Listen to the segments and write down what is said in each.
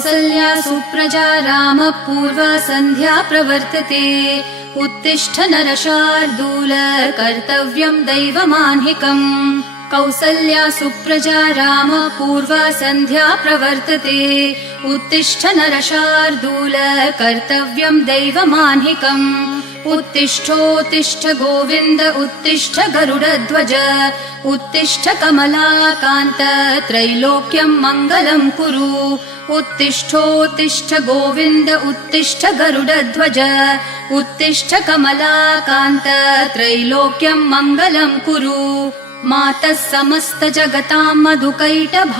कौसल्या सुप्रजा रामः पूर्वा सन्ध्या प्रवर्तते उत्तिष्ठ नरशार्दूल कर्तव्यं दैवमाह्निकम् कौसल्या सुप्रजा रामः पूर्वा सन्ध्या प्रवर्तते उत्तिष्ठ नरशार्दूल कर्तव्यं दैवमाह्निकम् उत्तिष्ठोत्तिष्ठ गोविन्द उत्तिष्ठ गरुडध्वज उत्तिष्ठ कमलाकान्त त्रैलोक्यं मङ्गलं कुरु उत्तिष्ठोत्तिष्ठ गोविन्द उत्तिष्ठ गरुडध्वज उत्तिष्ठ कमलाकान्त त्रैलोक्यं मङ्गलं कुरु मातः समस्त जगतां मधुकैटभारेः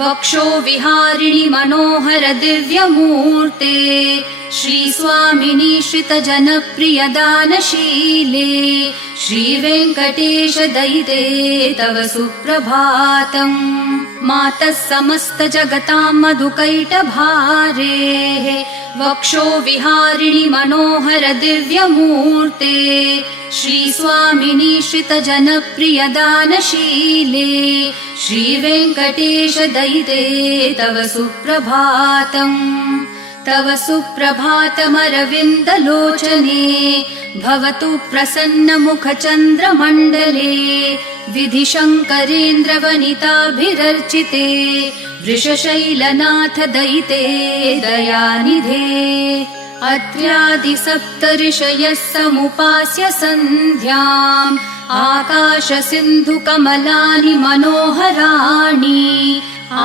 वक्षो विहारिणि मनोहर दिव्यमूर्ते श्रीस्वामिनि श्रितजनप्रिय दानशीले श्रीवेङ्कटेश दयिते तव सुप्रभातम् मातः समस्त जगतां मधुकैटभारेः वक्षो विहारिणि मनोहर दिव्यमूर्ते श्रीस्वामिनि श्रितजनप्रिय दानशीले श्रीवेङ्कटेश दयिते तव सुप्रभातम् तव सुप्रभातमरविन्दलोचने भवतु प्रसन्नमुखचन्द्रमण्डले विधिशङ्करेन्द्रवनिताभिरर्चिते वृषशैलनाथ दयिते दयानिधे अत्र्यादिसप्तऋषयः समुपास्य सन्ध्याम् आकाशसिन्धुकमलानि मनोहराणि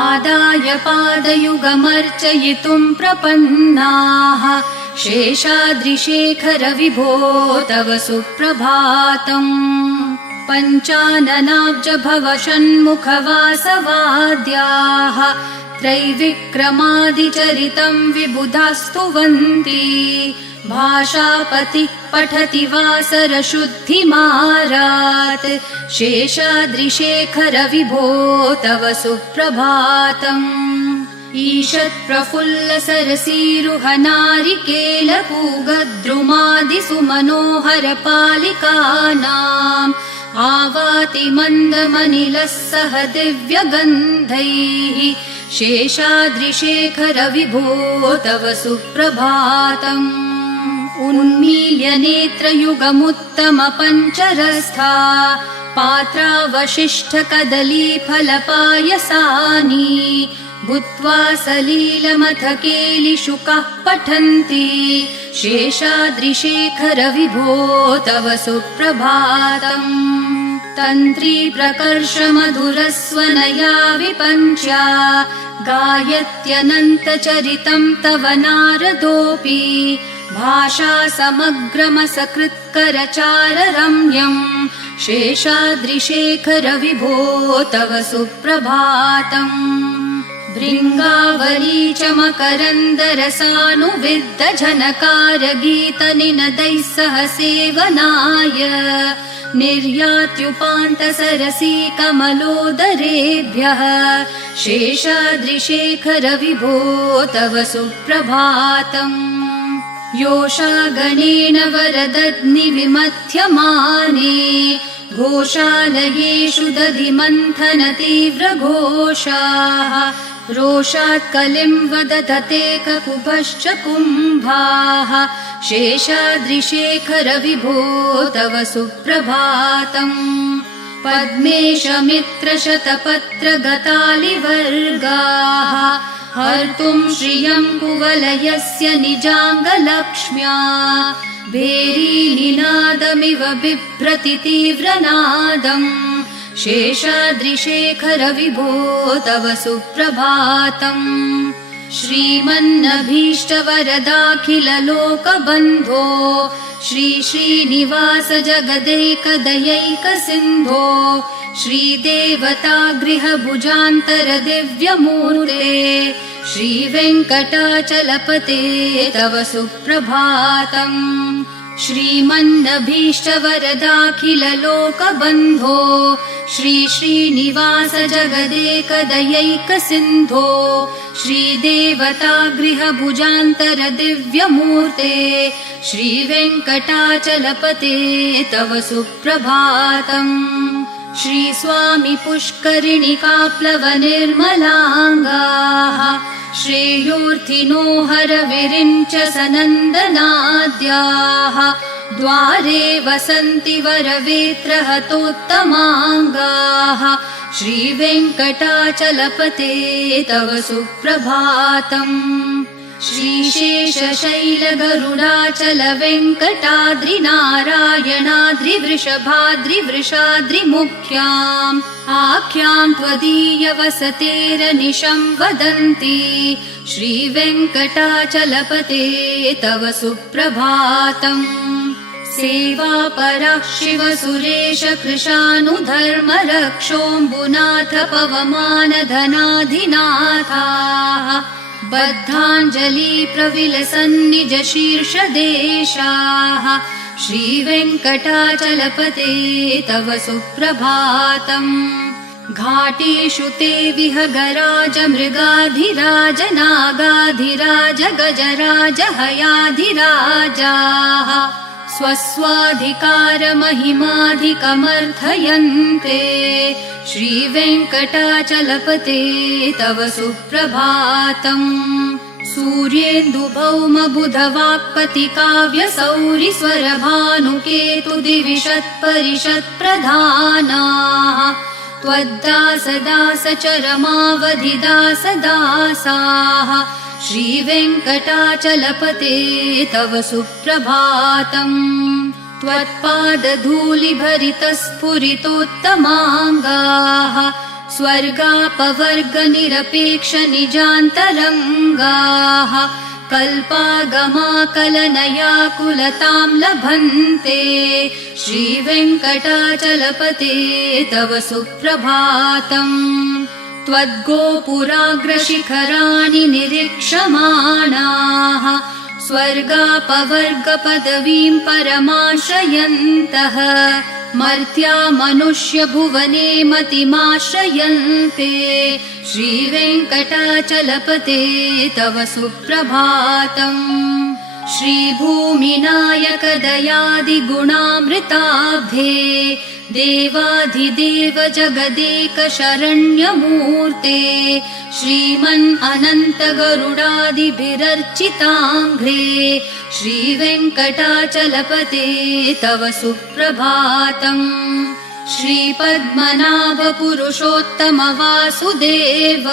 आदाय पादयुगमर्चयितुं प्रपन्नाः शेषाद्रिशेखर विभो तव सुप्रभातम् पञ्चाननाब्ज भव षण्मुखवासवाद्याः त्रैविक्रमादिचरितं विबुधास्तुवन्ति भाषापतिः पठति वासरशुद्धिमारात् शेषाद्रिशेखर विभो तव सुप्रभातम् ईषत्प्रफुल्लसरसीरुहनारिकेलपूगद्रुमादिसुमनोहरपालिकानाम् आवाति मन्दमनिलः सह दिव्यगन्धैः शेषाद्रिशेखर विभो तव सुप्रभातम् उन्मील्य नेत्रयुगमुत्तम पञ्चरस्था पात्रावशिष्टकदलीफलपायसानि भूत्वा सलीलमथ केलिशुकाः पठन्ति शेषाद्रिशेखर विभो तव सुप्रभातम् तन्त्री प्रकर्ष मधुरस्वनया विपञ्च्या गायत्यनन्तचरितं तव नारदोऽपि भाषा समग्रमसकृत्करचाररम्यम् शेषाद्रिशेखर विभो तव सुप्रभातम् भृङ्गावली च मकरन्दरसानुविद्ध झनकार गीतनिनदैः सह सेवनाय निर्यात्युपान्तसरसी कमलोदरेभ्यः शेषाद्रिशेखर विभो तव सुप्रभातम् योषागणेन वरदग्निविमथ्यमाने घोषालयेषु दधिमन्थन तीव्रघोषाः रोषात् कलिं वदधते ककुभश्च कुम्भाः शेषाद्रिशेखर विभो तव सुप्रभातम् पद्मेशमित्रशतपत्रगतालिवर्गाः हर्तुं श्रियं कुवलयस्य निजाङ्गलक्ष्म्या भेरीनिनादमिव बिभ्रति तीव्रनादम् शेषाद्रिशेखर विभो तव सुप्रभातम् श्रीमन्नभीष्टवरदाखिललोकबन्धो श्री श्रीनिवास जगदैकदयैकसिन्धो श्रीदेवतागृहभुजान्तर दिव्यमूर्ते श्रीवेङ्कटाचलपते तव सुप्रभातम् श्रीमन्नभीष्टवरदाखिललोकबन्धो श्री श्रीनिवास जगदेकदयैकसिन्धो श्रीदेवतागृहभुजान्तर दिव्यमूर्ते श्रीवेङ्कटाचलपते तव सुप्रभातम् श्रीस्वामी पुष्करिणिकाप्लवनिर्मलाङ्गाः श्रेयोर्थिनो हरविरिञ्च सनन्दनाद्याः द्वारे वसन्ति वरवेत्रहतोत्तमाङ्गाः श्रीवेङ्कटाचलपते तव सुप्रभातम् श्रीशेषशैलगरुडाचल वेङ्कटाद्रिनारायणाद्रिवृषभाद्रिवृषाद्रिमुख्याम् आख्याम् त्वदीयवसतेरनिशं वदन्ति श्रीवेङ्कटाचलपते तव सुप्रभातम् सेवापरः शिवसुरेश कृशानुधर्मरक्षोऽम्बुनाथ पवमानधनाधिनाथाः बद्धाञ्जलि प्रविलसन्निज शीर्षदेशाः श्रीवेङ्कटाचलपते तव सुप्रभातम् घाटेषु ते विहगराज मृगाधिराज नागाधिराज गजराज हयाधिराजाः स्वस्वाधिकारमहिमाधिकमर्थयन्ते श्रीवेङ्कटाचलपते तव सुप्रभातम् सूर्येन्दुभौमबुधवाक्पतिकाव्यसौरिस्वरभानुकेतुदिविषत्परिषत्प्रधानाः त्वद्दासदासचरमावधिदासदासाः श्रीवेङ्कटाचलपते तव सुप्रभातम् त्वत्पादधूलिभरितस्फुरितोत्तमाङ्गाः स्वर्गापवर्गनिरपेक्षनिजान्तरङ्गाः कल्पागमाकलनयाकुलताम् लभन्ते श्रीवेङ्कटाचलपते तव सुप्रभातम् त्वद्गोपुराग्रशिखराणि निरीक्षमाणाः स्वर्गापवर्गपदवीम् परमाश्रयन्तः मर्त्या मनुष्यभुवने मतिमाश्रयन्ते श्रीवेङ्कटाचलपते तव सुप्रभातम् श्रीभूमिनायकदयादिगुणामृताब्धे देवाधिदेव जगदेक शरण्यमूर्ते श्रीमन् अनन्त गरुडादिभिरर्चिताङ्घ्रे श्रीवेङ्कटाचलपते तव सुप्रभातम् श्रीपद्मनाभ पुरुषोत्तम वासुदेव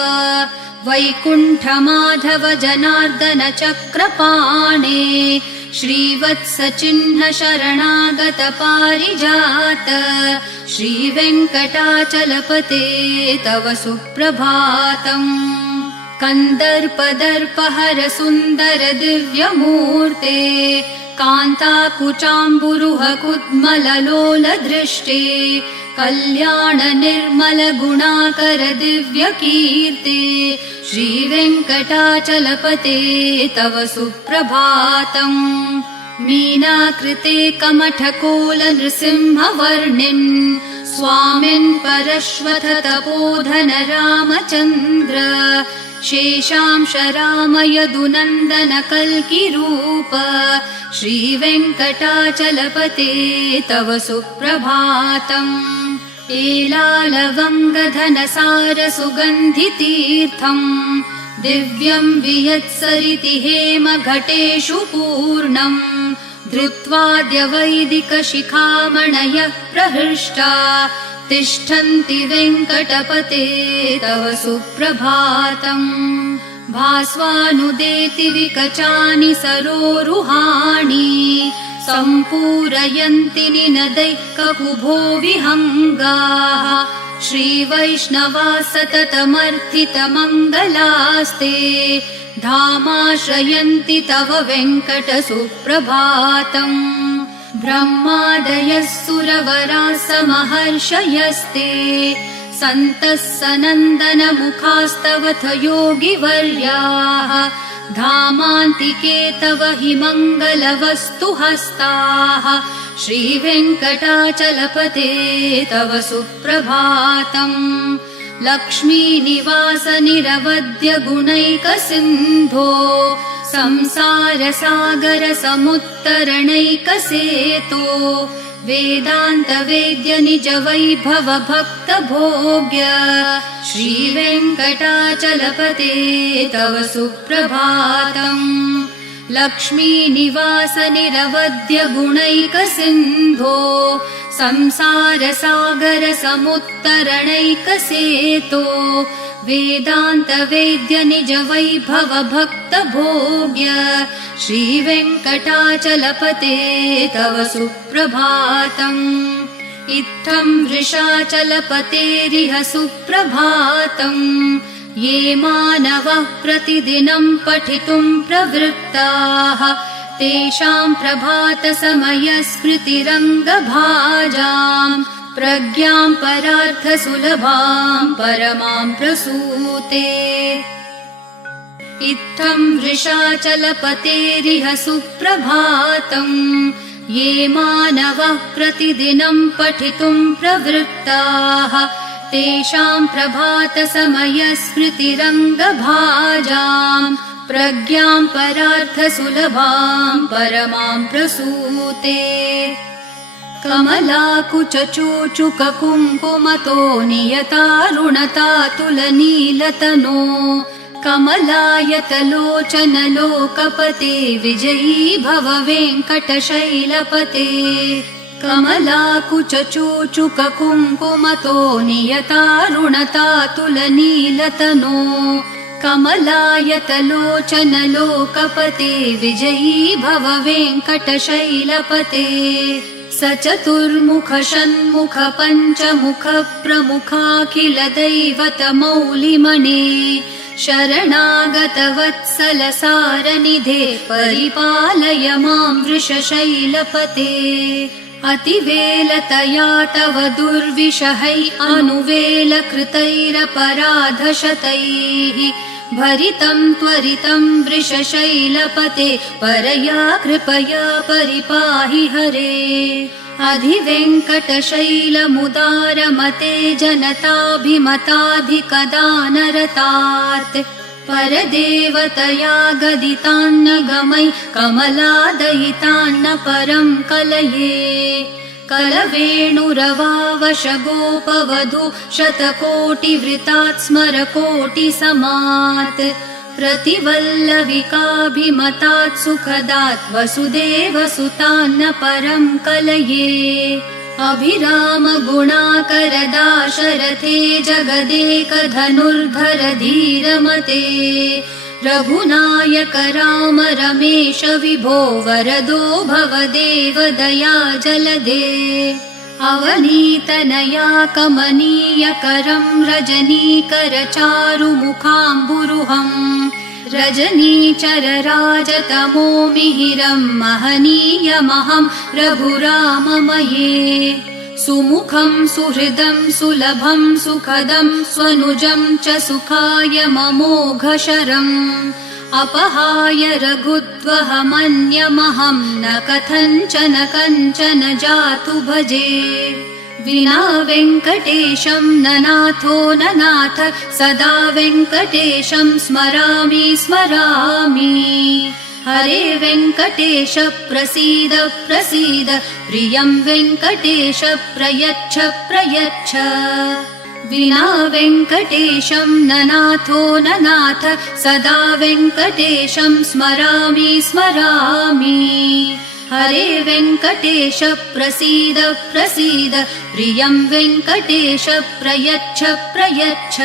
वैकुण्ठमाधव जनार्दन चक्रपाणे श्रीवत्सचिह्न शरणागत पारिजात श्रीवेङ्कटाचलपते तव सुप्रभातम् कन्दर्पदर्पहर सुन्दर दिव्यमूर्ते कान्ताकुचाम्बुरुह कुड्मललोल दृष्टे कल्याण निर्मल गुणाकर दिव्यकीर्ते श्रीवेङ्कटाचलपते तव सुप्रभातम् मीनाकृते कमठकोल नृसिंहवर्णिन् स्वामिन् परश्वथ तपोधन रामचन्द्र शेषांश राम यदुनन्दन कल्किरूप श्रीवेङ्कटाचलपते तव सुप्रभातम् एलालवङ्गधनसार सुगन्धितीर्थम् दिव्यम् वियत्सरिति हेम घटेषु पूर्णम् धृत्वाद्य वैदिक शिखामणयः प्रहृष्टा तिष्ठन्ति वेङ्कटपते तव सुप्रभातम् भास्वानुदेति विकचानि सरोरुहाणि सम्पूरयन्ति निनदैः ककुभो विहङ्गाः श्रीवैष्णवा सततमर्थितमङ्गलास्ते धामाश्रयन्ति तव वेङ्कट सुप्रभातम् ब्रह्मादयः सुरवराः समहर्षयस्ते सन्तः सनन्दन मुखास्तवथ योगिवर्याः धामान्तिके तव हि मङ्गलवस्तु हस्ताः श्रीवेङ्कटाचलपते तव सुप्रभातम् लक्ष्मीनिवास निरवद्य गुणैकसिन्धो संसार सागर समुत्तरणैकसेतो वेदान्तवेद्य निजवैभव भक्तभोग्य श्रीवेङ्कटाचलपते तव सुप्रभातम्। लक्ष्मीनिवास निरवध्य गुणैकसिन्धो संसारसागर समुत्तरणैकसेतो वेदान्तवेद्य निजवैभव भक्तभोग्य श्रीवेङ्कटाचलपते तव सुप्रभातम्। इत्थं वृषाचलपतेरिह सुप्रभातम्। ये मानवः प्रतिदिनं पठितुं प्रवृत्ताः तेषां प्रभातसमयस्मृतिरङ्गभाजाम् प्रज्ञां परार्थसुलभां परमां प्रसूते। इत्थं वृषाचलपतेरिह सुप्रभातम्। ये मानवः प्रतिदिनं पठितुं प्रवृत्ताः तेषां प्रभातसमयस्मृतिरङ्गभाजाम् प्रज्ञां परार्थसुलभां परमां प्रसूते। कमलाकुचूचुककुङ्कुमतो नियतारुणतातुलनीलतनो कमलायतलोचनलोकपते विजयी भव वेङ्कटशैलपते। कमलाकुचूचुककुङ्कुमतो नियतारुणतातुलनीलतनो कमलायतलोचनलोकपते विजयी भव वेङ्कटशैलपते। स चतुर्मुख षण्मुख पञ्चमुख प्रमुखाखिल दैवतमौलिमणे शरणागतवत्सल सारनिधे परिपालय मां वृषशैलपते। अतिवेलतया तव दुर्विषहै अनुवेलकृतैरपराधशतैः भरितं त्वरितं वृषशैलपते परया कृपया परिपाहि हरे। अधिवेङ्कटशैलमुदारमते जनताभिमताधिकदानरतात् परदेवतया गदितान्न गमै कमलादयितान्न परं कलये। कलवेणुरवावशगोपवधू शतकोटिवृतात् स्मरकोटिसमात् प्रतिवल्लविकाभिमतात् सुखदात् वसुदेवसुतान्न परं कलये। अभिराम गुणाकरदाशरथे जगदेकधनुर्धर धीरमते रघुनायक राम रमेश विभो वरदो भवदेव दया जलदे। अवनीतनया कमनीयकरं रजनीकर चारुमुखाम्बुरुहम् रजनीचरराजतमो मिहिरं महनीयमहं रघुराममये। सुमुखं सुहृदं सुलभं सुखदं स्वनुजं च सुखाय ममोघशरम् अपहाय रघुत्वहमन्यमहं न कथञ्चन कञ्चन जातु भजे। विना वेङ्कटेशं ननाथो ननाथ सदा वेङ्कटेशं स्मरामि स्मरामि। हरे वेङ्कटेश प्रसीद प्रसीद प्रियं वेङ्कटेश प्रयच्छ प्रयच्छ। विना वेङ्कटेशं ननाथो ननाथ सदा वेङ्कटेशं स्मरामि स्मरामि। हरे वेङ्कटेश प्रसीद प्रसीद प्रियं वेङ्कटेश प्रयच्छ प्रयच्छ।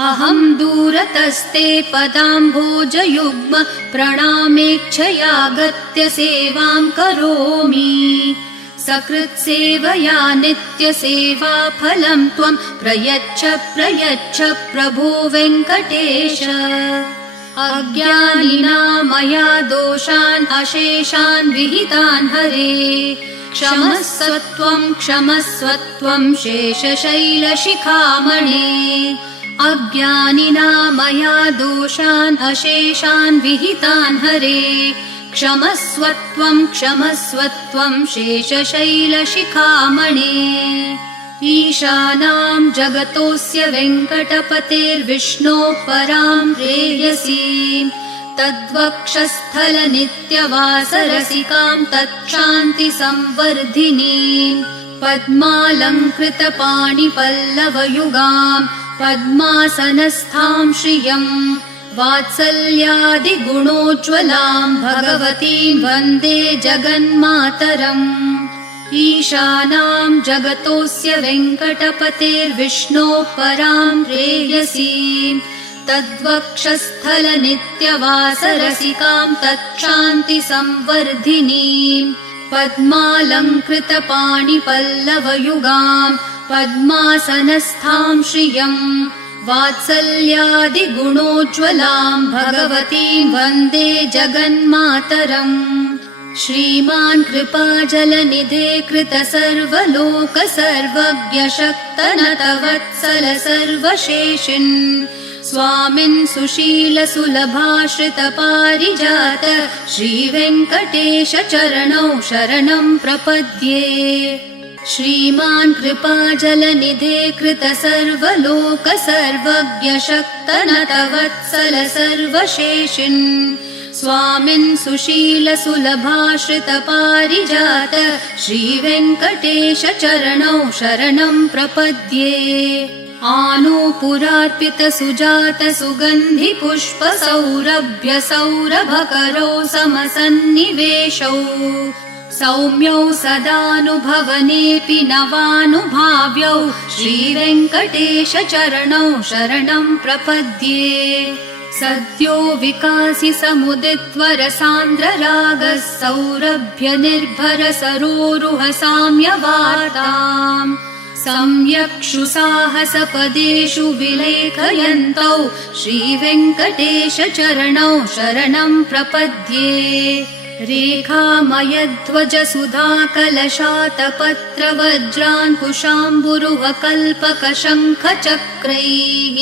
अहं दूरतस्ते पदाम्भोजयुग्म प्रणामेच्छयागत्य सेवां करोमि। सकृत्सेवया नित्यसेवाफलं त्वं प्रयच्छ प्रयच्छ प्रभो वेङ्कटेश। अज्ञानिना मया दोषान् अशेषान् विहितान् हरे क्षमस्व त्वं शेषशैलशिखामणे। अज्ञानिना मया दोषान् अशेषान् विहितान् हरे क्षमस्व त्वं शेषशैलशिखामणे। ईशानां जगतोऽस्य वेङ्कटपतेर्विष्णोः परां प्रेयसीं तद्वक्षस्थलनित्यवासरसिकां तच्छान्तिसंवर्धिनीं पद्मालङ्कृतपाणिपल्लवयुगां पद्मासनस्थां श्रियम् वात्सल्यादिगुणोज्ज्वलां भगवतीं वन्दे जगन्मातरम् ईशानां जगतोऽस्य वेङ्कटपतेर्विष्णोः परां प्रेयसीं तद्वक्षस्थलनित्यवासरसिकां तच्छान्तिसंवर्धिनीं पद्मालङ्कृतपाणिपल्लवयुगां पद्मासनस्थां श्रियम् वात्सल्यादिगुणोज्ज्वलां भगवतीं वन्दे जगन्मातरम् श्रीमान् कृपाजलनिधे कृतसर्वलोकसर्वज्ञ शक्तनतवत्सल सर्वशेषिन् स्वामिन् सुशीलसुलभाश्रितपारिजात श्रीवेङ्कटेश चरणौ शरणं प्रपद्ये श्रीमान् कृपाजलनिधे कृतसर्वलोकसर्वज्ञ शक्तनतवत्सल सर्वशेषिन् स्वामिन् सुशीलसुलभाश्रितपारिजात श्रीवेङ्कटेश चरणौ शरणं प्रपद्ये आनूपुरार्पितसुजातसुगन्धिपुष्पसौरभ्यसौरभकरौ समसन्निवेशौ सौम्यौ सदानुभवनेऽपि नवानुभाव्यौ श्रीवेङ्कटेश चरणौ शरणं प्रपद्ये सद्यो विकासि समुदित्वरसान्द्ररागः सौरभ्यनिर्भर सरोरुह साम्यवार्ताम् सम्यक्षु साहसपदेषु विलेखयन्तौ श्रीवेङ्कटेश चरणौ शरणं प्रपद्ये रेखामयध्वज सुधाकलशातपत्रवज्राङ्कुशाम्बुरुहकल्पकशङ्खचक्रैः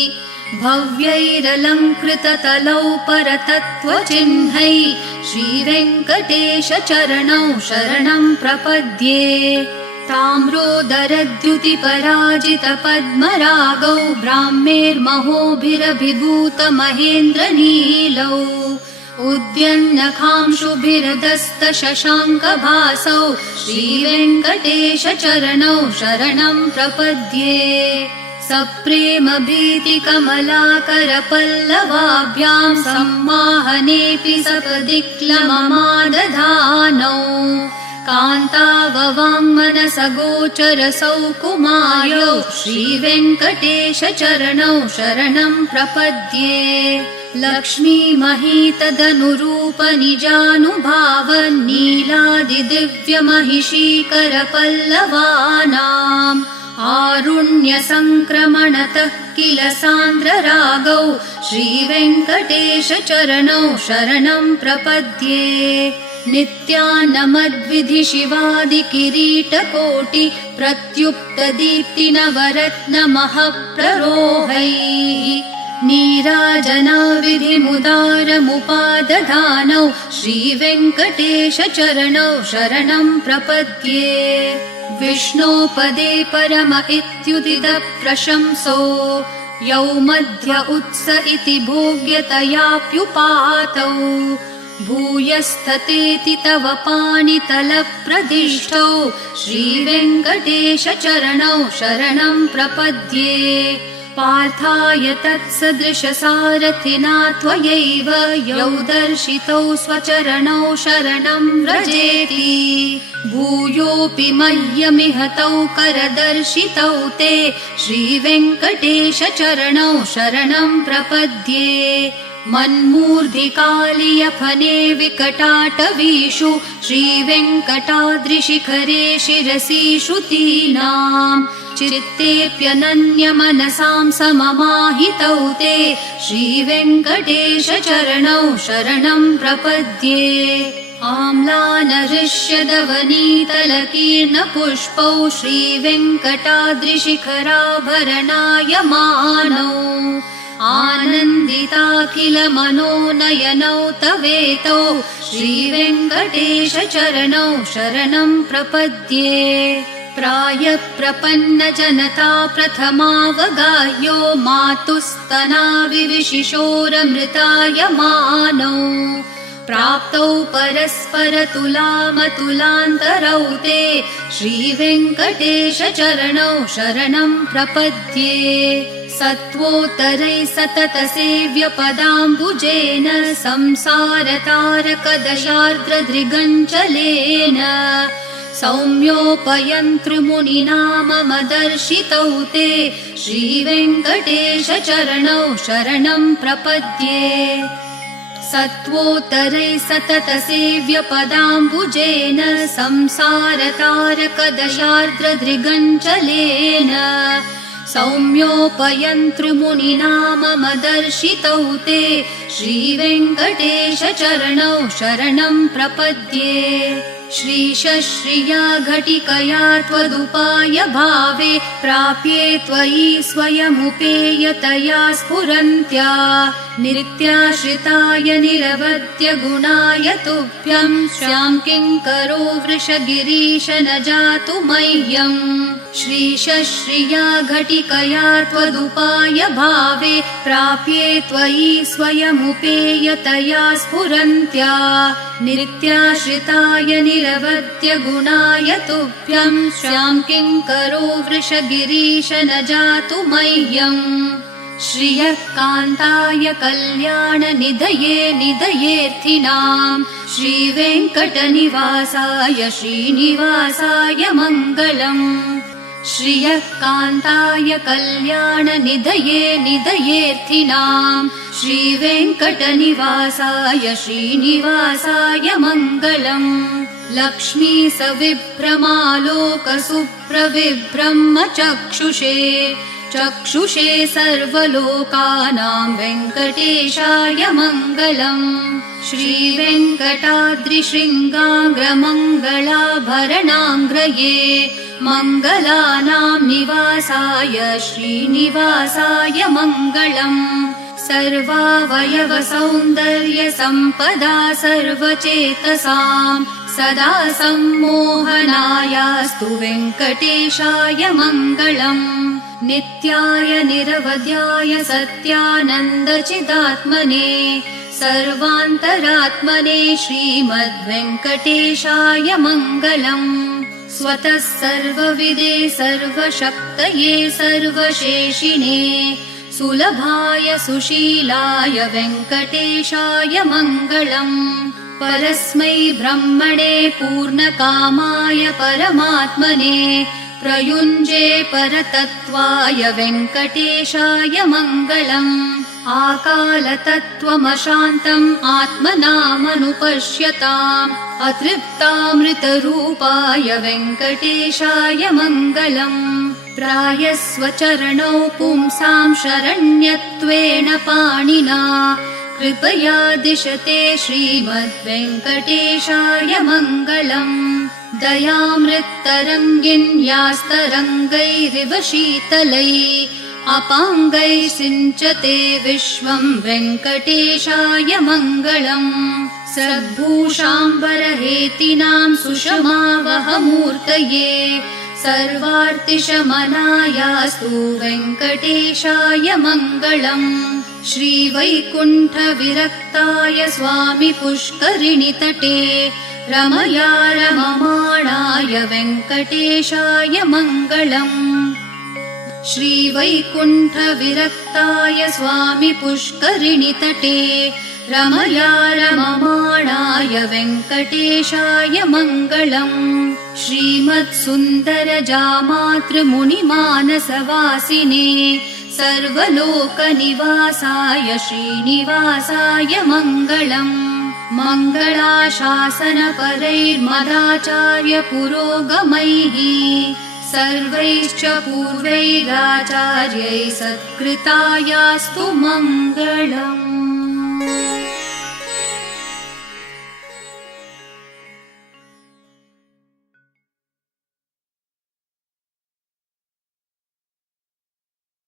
भव्यैरलङ्कृततलौ परतत्त्वचिह्नैः श्रीवेङ्कटेश चरणौ शरणं प्रपद्ये ताम्रोदरद्युतिपराजितपद्मरागौ ब्राह्मेर्महोभिरभिभूतमहेन्द्रनीलौ उद्यन्नखांशुभिरदस्तशशाङ्कभासौ श्रीवेङ्कटेश चरणौ शरणं प्रपद्ये सप्रेमभीतिकमलाकरपल्लवाभ्यां सम्माहनेऽपि सपदि क्लममादधानौ कान्ताववाङ्मनसगोचरसौकुमार्यौ श्रीवेङ्कटेश चरणौ शरणं प्रपद्ये लक्ष्मीमहीतदनुरूपनिजानुभावन्नीलादिदिव्यमहिषीकरपल्लवानाम् आरुण्यसङ्क्रमणतः किल सान्द्ररागौ श्रीवेङ्कटेश चरणौ शरणं प्रपद्ये नित्यानमद्विधि शिवादिकिरीटकोटि प्रत्युक्तदीप्तिनवरत्नमःप्ररोहैः नीराजनाविधिमुदारमुपादधानौ श्रीवेङ्कटेश चरणौ शरणं प्रपद्ये विष्णोपदे परम इत्युदितः प्रशंसो यौ मध्य उत्स इति भोग्यतयाप्युपातौ भूयस्ततेति तव पाणितलप्रदिष्टौ श्रीवेङ्कटेश चरणौ शरणं प्रपद्ये पार्थाय तत्सदृशसारथिना त्वयैव यौ दर्शितौ स्वचरणौ शरणं व्रजेति भूयोऽपि मह्यमिह तौ करदर्शितौ ते श्रीवेङ्कटेश चरणौ शरणं प्रपद्ये मन्मूर्धिकालियफने विकटाटवीषु श्रीवेङ्कटाद्रिशिखरे शिरसि श्रुतीनाम् चित्तेऽप्यनन्यमनसां सममाहितौ ते श्रीवेङ्कटेश चरणौ शरणं प्रपद्ये आम्लानहृष्यदवनीतलकीर्णपुष्पौ श्रीवेङ्कटाद्रिशिखराभरणायमानौ आनन्दिताखिलमनोनयनौ तवेतौ श्रीवेङ्कटेश चरणौ शरणं प्रपद्ये प्रायप्रपन्नजनता प्रथमावगाह्यो मातुस्तनाविविशिशोरमृतायमानौ प्राप्तौ परस्परतुलामतुलान्तरौ ते श्रीवेङ्कटेशचरणौ शरणं प्रपद्ये सत्वोत्तरैः सततसेव्यपदाम्बुजेन संसारतारकदशार्द्रदृगञ्चलेन सौम्योपयन्तृमुनिना मम दर्शितौ ते श्रीवेङ्कटेशचरणौ शरणं प्रपद्ये सत्वोत्तरैः सततसेव्यपदाम्बुजेन संसारतारकदशार्द्रदृगञ्चलेन सौम्योपयन्तृमुनिना मम दर्शितौ ते श्रीवेङ्कटेशचरणौ शरणं प्रपद्ये श्रीशश्रिया घटिकया त्वदुपाय भावे प्राप्ये त्वयि स्वयमुपेयतया स्फुरन्त्या नित्याश्रिताय निरवद्य गुणाय तुभ्यं स्यां किङ्करो वृषगिरीश न जातु मह्यम् श्रीशश्रिया घटिकया त्वदुपाय भावे प्राप्ये त्वयि स्वयमुपेयतया स्फुरन्त्या नित्याश्रिताय निरवद्य गुणाय तुभ्यं स्यां किङ्करो वृषगिरीश न जातु मह्यम् श्रियः कान्ताय कल्याणनिधये निधयेऽर्थिनां श्रीवेङ्कटनिवासाय श्रीनिवासाय मङ्गलम् श्रियः कान्ताय कल्याणनिधये निधयेऽर्थिनां श्रीवेङ्कटनिवासाय श्रीनिवासाय मङ्गलम् लक्ष्मी सविभ्रमालोकसुप्रविभ्रमचक्षुषे चक्षुषे सर्वलोकानां वेङ्कटेशाय मङ्गलम् श्रीवेङ्कटाद्रिशृङ्गाग्रमङ्गलाभरणाङ्ग्रये मङ्गलानां निवासाय श्रीनिवासाय मङ्गलम् सर्वावयवसौन्दर्यसम्पदा सर्वचेतसां सदा सम्मोहनायास्तु वेङ्कटेशाय मङ्गलम् नित्याय निरवध्याय सत्यानन्दचिदात्मने सर्वान्तरात्मने श्रीमद्वेङ्कटेशाय मङ्गलम् स्वतः सर्वविदे सर्वशक्तये सर्वशेषिणे सुलभाय सुशीलाय वेङ्कटेशाय मङ्गलम् परस्मै ब्रह्मणे पूर्णकामाय परमात्मने प्रयुञ्जे परतत्त्वाय वेङ्कटेशाय मङ्गलम् आकालतत्त्वमशान्तम् आत्मनामनुपश्यताम् अतृप्तामृतरूपाय वेङ्कटेशाय मङ्गलम् प्रायस्वचरणौ पुंसां शरण्यत्वेन पाणिना कृपया दिशते श्रीमद्वेङ्कटेशाय मङ्गलम् दयामृत्तरङ्गिन्यास्तरङ्गैरिव शीतलैः अपाङ्गैः सिञ्चते विश्वं वेङ्कटेशाय मङ्गलम् सद्भूषाम्बरहेतिनां सुषमावहमूर्तये सर्वार्तिशमनायास्तु वेङ्कटेशाय मङ्गलम् श्रीवैकुण्ठविरक्ताय स्वामि पुष्करिणीतटे रमया रममाणाय वेङ्कटेशाय मङ्गलम् श्रीवैकुण्ठविरक्ताय स्वामि पुष्करिणीतटे रमया रममाणाय वेङ्कटेशाय मङ्गलम् श्रीमत्सुन्दरजामातृमुनिमानसवासिने सर्वलोकनिवासाय श्रीनिवासाय मङ्गलम् मङ्गलाशासनपरैर्मदाचार्यपुरोगमैः सर्वैश्च पूर्वैराचार्यैः सत्कृतायास्तु मङ्गलम्।